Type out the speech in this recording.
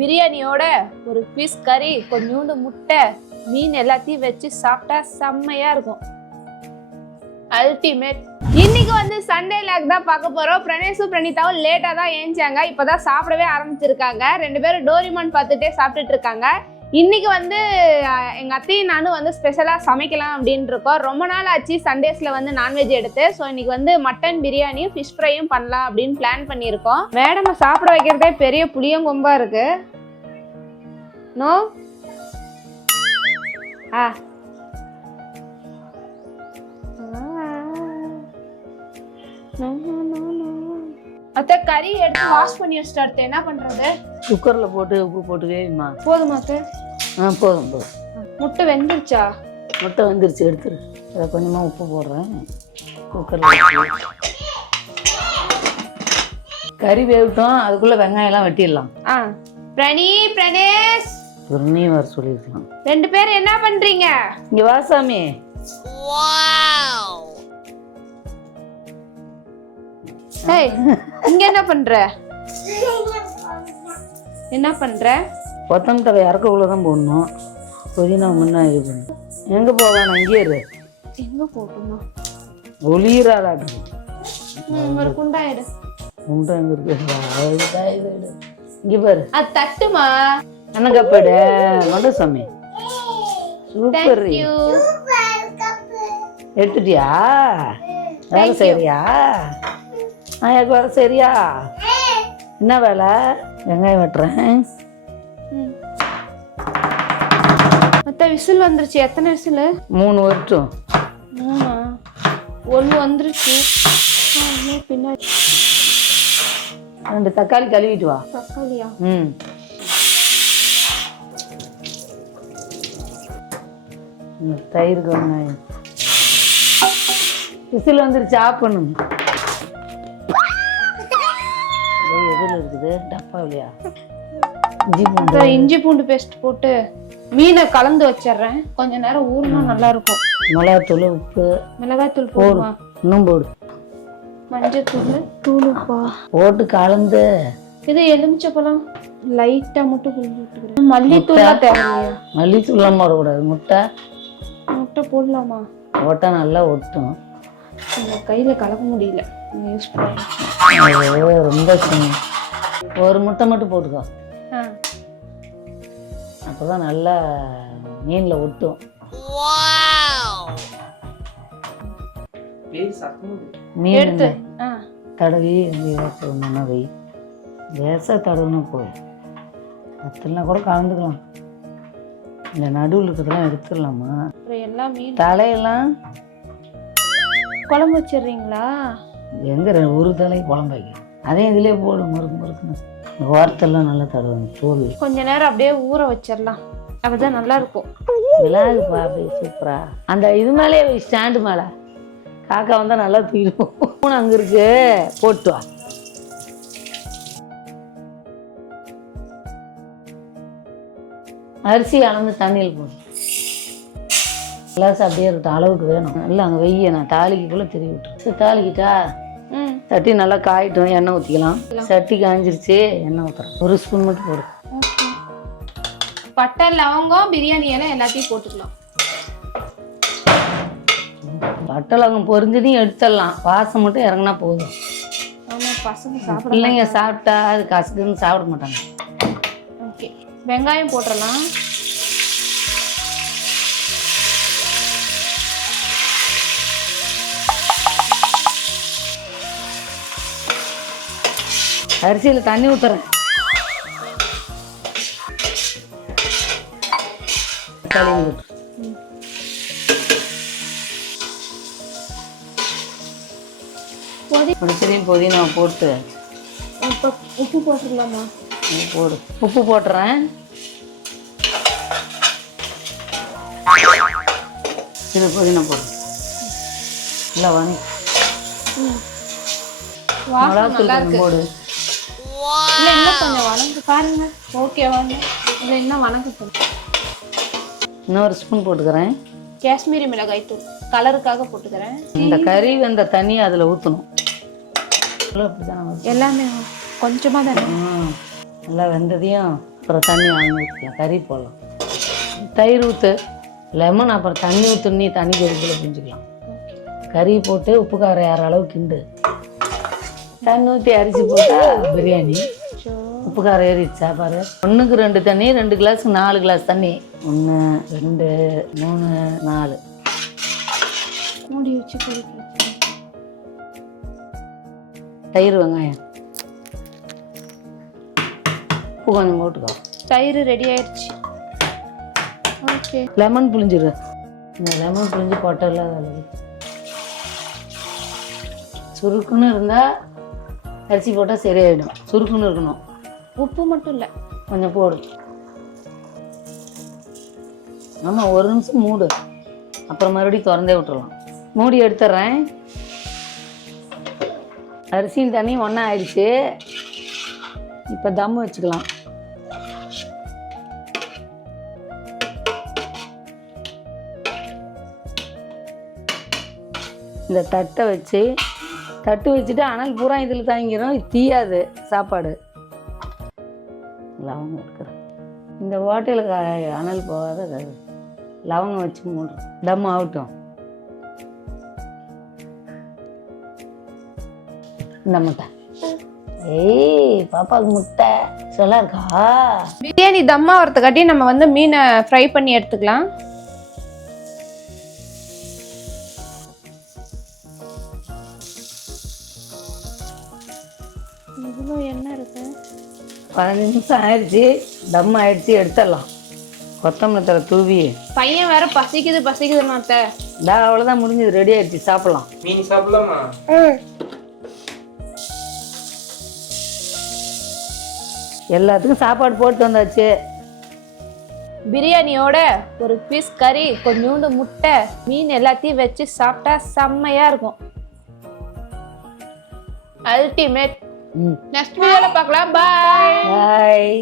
பிரியாணியோட ஒரு பீஸ் கறி, கொஞ்சோண்டு முட்டை, மீன் எல்லாத்தையும் வச்சு சாப்பிட்டா செம்மையா இருக்கும். அல்டிமேட். இன்னைக்கு வந்து சண்டே லாக் தான் பார்க்க போறோம். பிரணேஷும் பிரணீதாவும் லேட்டா தான் ஏஞ்சாங்க. இப்பதான் சாப்பிடவே ஆரம்பிச்சிருக்காங்க. ரெண்டு பேரும் டோரிமான் பார்த்துட்டே சாப்பிட்டுட்டு இருக்காங்க. இன்னைக்கு வந்து எங்க அத்தையும் நானும் வந்து ஸ்பெஷலா சமைக்கலாம் அப்படின்னு இருக்கோம். ரொம்ப நாள் ஆச்சு சண்டேஸ்ல வந்து நான்வெஜ் எடுத்து. ஸோ இன்னைக்கு வந்து மட்டன் பிரியாணியும் ஃபிஷ் ஃப்ரையும் பண்ணலாம் அப்படின்னு பிளான் பண்ணியிருக்கோம். மேடம் சாப்பிட வைக்கிறதே பெரிய புளியங்கொம்பா இருக்கு. நோ அத்தை கறி எடுத்து வாஷ் பண்ணி வச்சுட்டு அடுத்து என்ன பண்றது? குக்கர்ல போட்டு உப்பு போட்டு வேணுமா? போதுமா அத்தை? போதும் போதும். முட்டை வெந்துருச்சா? முட்டை வெந்துருச்சு, எடுத்துரு. அதை கொஞ்சமா உப்பு போடுறேன். குக்கர்ல கறி வேகட்டும், அதுக்குள்ள வெங்காயம் எல்லாம் வெட்டிடலாம். பிரணேஷ் நீ வர சொல்லிருக்கலாம். ரெண்டு பேரும் என்ன பண்றீங்க? இங்க வாசாமி. இங்க என்ன பண்ற? என்ன பண்ற? கொத்தமல்லி தலை இறக்கக்குள்ளதான் போடணும். புதினா முன்னா இது பண்ணு. எங்க போவேன்? அங்கே இரு. எங்க போகணும்? ஒளிராடாட்டு ஒரு குண்டாயிடு. குண்டா எங்க இருக்கு? இங்க பாரு. அது தட்டுமா? என்ன கப்பாடு? மண்டசாமி சூப்பர். எடுத்துட்டியா? வேலை செய்யறியா? எனக்கு வேலை சரியா? என்ன வேலை? வெங்காயம் வெட்டுறேன். விசில் வந்துருச்சு. எத்தனை விசில்? 3 வரட்டும். 3 1 வந்துருச்சு. பின்னாடி 2 தக்காளி கழுவிட்டு வா. தக்காளியா? தயிருக்கு வெங்காயம். விசில் வந்துருச்சு, ஆஃப் பண்ணுங்க. எதுல இருக்குது? டப்பாவிலையா? இஞ்சி பூண்டு பேஸ்ட் போட்டு மீனை கலந்து வச்சிடுறேன். கொஞ்ச நேரம் ஊறினா நல்லா இருக்கும். மிளகாத்தூள், உப்பு. மிளகாத்தூள் போடுமா? இன்னும் போடு. மஞ்சத்தூள், தூளுப்பா போட்டு கலந்து. இது எலுமிச்சப்பழம் லைட்டா மட்டும் புளிஞ்சு விட்டுக்கிறேன். மல்லித்தூள்லாம் தேவையா? மல்லித்தூள்லாம் போடக்கூடாது. முட்டை போடலாமா? போட்டா நல்லா ஒட்டும். கையில கலக்க முடியல. யூஸ் ரொம்ப ஒரு முட்டை மட்டும் போட்டுக்கோ. அப்பதான் நல்லா மீன்ல ஒட்டும். மீன் தடவி ஒன்றுனா வை. லேசா தடவுனா போய் அதெல்லாம் கூட கலந்துக்கலாம். இந்த நடுவில் இருக்கிறதெல்லாம் எடுத்துடலாமா? தலையெல்லாம் குழம்பு வச்சிடுறீங்களா? எங்க ஒரு தலை குழம்பு வைக்க அதே இதுலயே போடு. முறுக்கு முறுக்குன்னு இந்த வார்த்தெல்லாம் நல்லா தடவை. தோல் கொஞ்ச நேரம் அப்படியே ஊற வச்சிடலாம். அப்பதான் நல்லா இருக்கும். விளாடுப்பா அப்படியே சூப்பரா. அந்த இது மேலே ஸ்டாண்டு மேல காக்கா வந்தா நல்லா தூக்கிடும். அங்க இருக்கு, போட்டு வா. அரிசி அளந்து தண்ணியில் போடு. கிளாஸ் அப்படியே இருக்கட்டும், அளவுக்கு வேணும். நல்லா அங்கே வெய்ய. நான் தாளிக்குள்ள திருவி விட்டுரு. தாளிக்கிட்டா சட்டி நல்லா காயிட்டும். எண்ணெய் ஊற்றிக்கலாம். சட்டி காய்ஞ்சிருச்சு, எண்ணெய் ஊற்றுறேன். 1 ஸ்பூன் மட்டும் போடு. பட்டை, லவங்கம், பிரியாணி எல்லாம் எல்லாத்தையும் போட்டுக்கலாம். பட்டை லவங்கம் பொரிஞ்சதையும் எடுத்துடலாம். வாசம் மட்டும் இறங்கினா போதும். பிள்ளைங்க சாப்பிட்டா அது கசக்குன்னு சாப்பிட மாட்டாங்க. ஓகே, வெங்காயம் போட்டுடலாம். அரிசியில் தண்ணி ஊற்றுறேன். புதினா போட்டு உப்பு போட்டுடலாமா? போடு. உப்பு போட்டுறேன். இது புதினா போடு. இல்லை வாங்கி மிளகாத்தூள் போடு. இல்லை இன்னும் கொஞ்சம் வணங்கு பாருங்க. ஓகே வாங்க. இல்லை இன்னும் வணங்க சொல்லு. இன்னொரு ஸ்பூன் போட்டுக்கிறேன். காஷ்மீரி மிளகாய் தூள் கலருக்காக போட்டுக்கிறேன். இந்த கறி வெந்த தண்ணி அதில் ஊற்றணும். எல்லாமே கொஞ்சமா தானே. நல்லா வெந்ததையும் அப்புறம் தண்ணி வாங்கி ஊற்றிக்கலாம், கறி போடலாம். தயிர் ஊற்று, லெமன், அப்புறம் தண்ணி ஊற்று, நீ தண்ணி கொதிக்கல புரிஞ்சுக்கலாம். கறி போட்டு உப்பு காரம் ஏற அளவு கிண்டு, தண்ணி ஊற்றி அரிசி போட்டால் பிரியாணி. உப்பு காரம் ஏறிடுச்சா பாரு. 1க்கு 2 தண்ணி, 2 கிளாஸுக்கு 4 கிளாஸ் தண்ணி. 1 2 3 4. மூடி வச்சு கொதிக்க. தயிர், வெங்காயம், உப்பு கொஞ்சம் போட்டுக்கோ. தயிர் ரெடி ஆயிடுச்சு. ஓகே. லெமன் புளிஞ்சிரு. இந்த லெமன் புளிஞ்சு போட்டல சுருக்குன்னு இருந்தால் அரிசி போட்டால் சரியாயிடும். சுருக்குன்னு இருக்கணும். உப்பு மட்டும் இல்லை, கொஞ்சம் போடு. ஆமாம், 1 நிமிஷம் மூடு, அப்புறம் மறுபடியும் திறந்தே விட்டுறலாம். மூடி எடுத்துட்றேன். அரிசியும் தண்ணி ஒன்றா ஆயிடுச்சு. இப்போ தம் வச்சுக்கலாம். இந்த தட்டை வச்சு, தட்டு வச்சுட்டு அனல் பூரா இதில் தாங்கிடும், தீயாது சாப்பாடு. லவங்கம் எடுக்கிறேன். இந்த ஹோட்டலுக்கு அனல் போகாத லவங்கம் வச்சு மூடுறோம். தம் ஆகட்டும். இந்த முட்டை. ஏய் பாப்பாவுக்கு முட்டை நல்லா இருக்கா? பிரியாணி தம்மா வரதுக்காட்டி நம்ம வந்து மீனை ஃப்ரை பண்ணி எடுத்துக்கலாம். இவ்வளோ எண்ணெய் இருக்கு. 15 நிமிஷம் ஆயிடுச்சு, தம் ஆயிடுச்சு, எடுத்துடலாம். கொத்தமல்லி தழை தூவி. பையன் வேற பசிக்குதுன்னு அத்தை. அவ்வளோதான், முடிஞ்சது, ரெடி ஆயிடுச்சு, சாப்பிடலாம். மீன் சாப்பிடலாமா? எல்லாத்துக்கும் சாப்பாடு போட்டு வந்தாச்சு. பிரியாணியோட ஒரு பீஸ் கறி, கொஞ்சோண்டு முட்டை, மீன் எல்லாத்தையும் வச்சு சாப்பிட்டா செம்மையா இருக்கும். அல்டிமேட். நெக்ஸ்ட் வீடியோல பார்க்கலாம். பாய். பாய்.